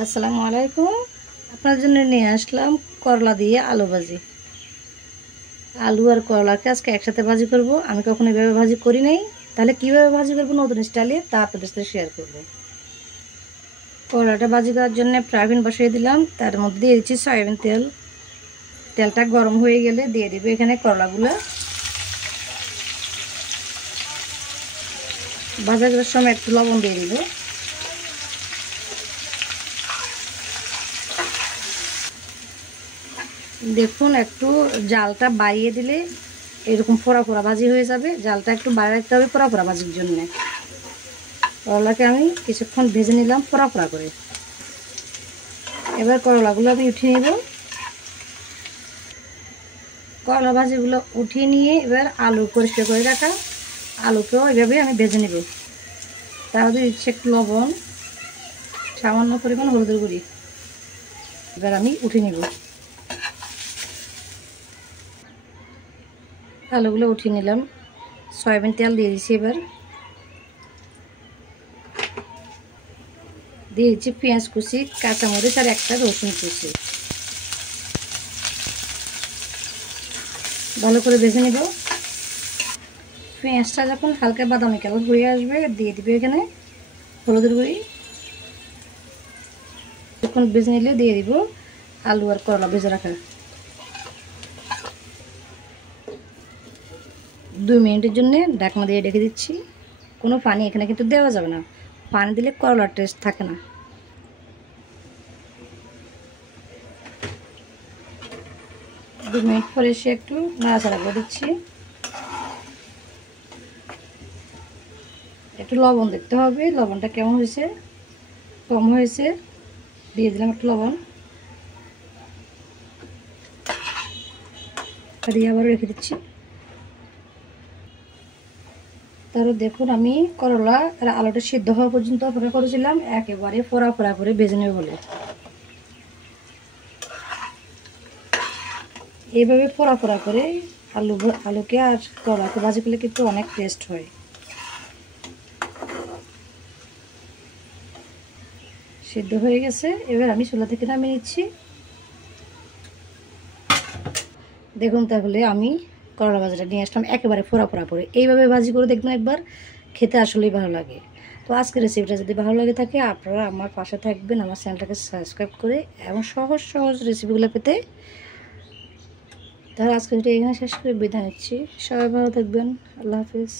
আসসালামু আলাইকুম। আপনার জন্য নিয়ে আসলাম করলা দিয়ে আলু ভাজি। আলু আর করলাকে আজকে একসাথে ভাজি করব। আমি কখনো এভাবে ভাজি করি নাই, তাহলে কিভাবে ভাজি করবো নতুন স্টাইলে তা আপনাদের সাথে শেয়ার করব। করলাটা ভাজি করার জন্য ফ্রাই প্যান বসিয়ে দিলাম, তার মধ্যে দিয়ে দিচ্ছি সয়াবিন তেল। তেলটা গরম হয়ে গেলে দিয়ে দিব এখানে করলাগুলো। ভাজা করার সময় একটু লবণ দিয়ে দিব। দেখুন, একটু জালটা বাড়িয়ে দিলে এরকম ফোড়া ফোড়া ভাজি হয়ে যাবে। জালটা একটু বাড়িয়ে রাখতে হবে ফোড়া ফোড়া ভাজির জন্য। করলাকে আমি কিছুক্ষণ ভেজে নিলাম ফোড়া ফোড়া করে। এবার করলাগুলো আমি উঠিয়ে নেব। করলা ভাজিগুলো উঠিয়ে নিয়ে এবার আলু পরিষ্কার করে রাখা আলুকেও এভাবে আমি ভেজে নেব। তার মধ্যে দিচ্ছি একটু লবণ, সামান্য পরিমাণ হলুদের গুঁড়ি। এবার আমি উঠিয়ে নেব। আলুগুলো উঠিয়ে নিলাম, সয়াবিন তেল দিয়ে দিচ্ছি। এবার দিয়ে দিচ্ছি পেঁয়াজ কুচি, কাঁচামরিচ আর একটা রসুন কুচি। ভালো করে ভেজে নেব। পেঁয়াজটা যখন হালকা বাদামি কালার হয়ে আসবে দিয়ে দিবে এখানে হলুদের গুঁড়ি। যখন ভেজে নিলে দিয়ে দিব আলু আর করলা ভেজে রাখা। 2 মিনিটের জন্য ঢাকনা দিয়ে রেখে দিচ্ছি। কোনো পানি এখানে কিন্তু দেওয়া যাবে না, পানি দিলে করলার টেস্ট থাকে না। 2 মিনিট পরে এসে একটু নাড়াচাড়া করে দিচ্ছি। একটু লবণ দেখতে হবে, লবণটা কেমন হয়েছে, কম হয়েছে দিয়ে দিলাম একটু লবণ। দিয়ে আবার রেখে দিচ্ছি। তারপর দেখুন, আমি করলা আর আলুটা সিদ্ধ হওয়া পর্যন্ত অপেক্ষা করেছিলাম, একেবারে ফোড়া ফোড়া করে ভেজে নেবে বলে। এইভাবে ফোড়া ফোড়া করে আলুকে আর করলাকে ভাজি করলে কিন্তু অনেক টেস্ট হয়। সিদ্ধ হয়ে গেছে, এবার আমি চুলা থেকে নামিয়ে নিচ্ছি। দেখুন, তাহলে আমি করলা ভাজিটা নিয়ে আসলাম একেবারে ফোড়া ফোড়া করে। এইভাবে ভাজি করে দেখবেন একবার, খেতে আসলেই ভালো লাগে। তো আজকের রেসিপিটা যদি ভালো লাগে থাকে, আপনারা আমার পাশে থাকবেন, আমার চ্যানেলটাকে সাবস্ক্রাইব করে এবং সহজ সহজ রেসিপিগুলো পেতে। তাহলে আজকে এখানে শেষ করে বিদায় নিচ্ছি। সবাই ভালো থাকবেন। আল্লাহ হাফিজ।